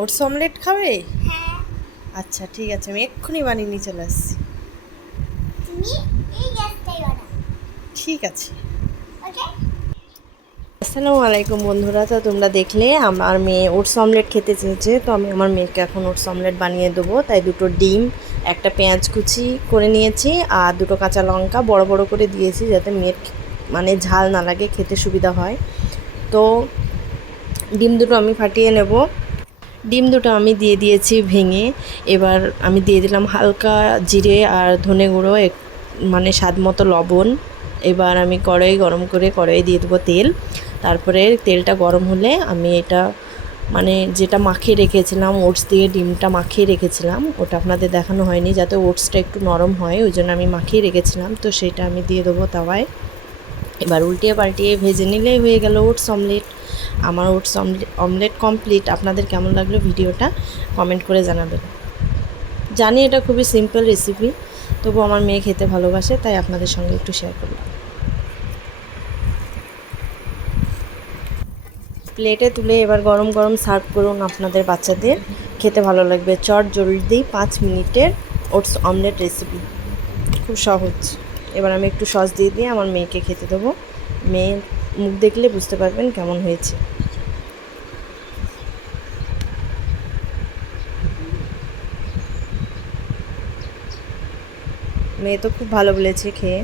Oats omelette খাবে? হ্যাঁ। আচ্ছা ঠিক আছে, আমি এক্ষুনি বানিয়ে নিয়ে চলে আসছি। তুমি এই গ্যাসটাই বানাও। ঠিক আছে। ওকে। আসসালামু আলাইকুম বন্ধুরা, তো তোমরা দেখলে আমার মেয়ে ওটস অমলেট খেতে চেয়েছে, তো আমি আমার মেয়েকে এখন ওটস অমলেট বানিয়ে দেবো। তাই দুটো ডিম, একটা পেঁয়াজ কুচি করে নিয়েছি আর দুটো কাঁচা লঙ্কা বড় বড় করে দিয়েছি, যাতে মেয়ের মানে ঝাল না লাগে, খেতে সুবিধা হয়। তো ডিম দুটো আমি ফাটিয়ে নেব। ডিম দুটো আমি দিয়ে দিয়েছি ভেঙে। এবার আমি দিয়ে দিলাম হালকা জিরে আর ধনে গুঁড়ো, মানে স্বাদ মতো লবণ। এবার আমি কড়াই গরম করে কড়াই দিয়ে দেবো তেল। তারপরে তেলটা গরম হলে আমি এটা মানে যেটা মাখিয়ে রেখেছিলাম, ওটস দিয়ে ডিমটা মাখিয়ে রেখেছিলাম, ওটা আপনাদের দেখানো হয়নি, যাতে ওটসটা একটু নরম হয়, ওই জন্য আমি মাখিয়ে রেখেছিলাম। তো সেটা আমি দিয়ে দেবো তাওয়ায়। এবার উল্টিয়ে পাল্টিয়ে ভেজে নিলেই হয়ে গেল ওটস অমলেট। আমার ওটস অমলেট কমপ্লিট। আপনাদের কেমন লাগলো ভিডিওটা কমেন্ট করে জানাবেন। জানি এটা খুবই সিম্পল রেসিপি, তবু আমার মেয়ে খেতে ভালোবাসে, তাই আপনাদের সঙ্গে একটু শেয়ার করলাম। প্লেটে তুলে এবার গরম গরম সার্ভ করুন আপনাদের বাচ্চাদের, খেতে ভালো লাগবে। চট জলদি 5 মিনিটের ওটস অমলেট রেসিপি, খুব সহজ। এবার আমি একটু সস দিয়ে দিয়ে আমার মেয়েকে খেতে দেবো। মেয়ে মুখ দেখলে বুঝতে পারবেন কেমন হয়েছে। মেয়ে তো খুব ভালো বলেছে খেয়ে।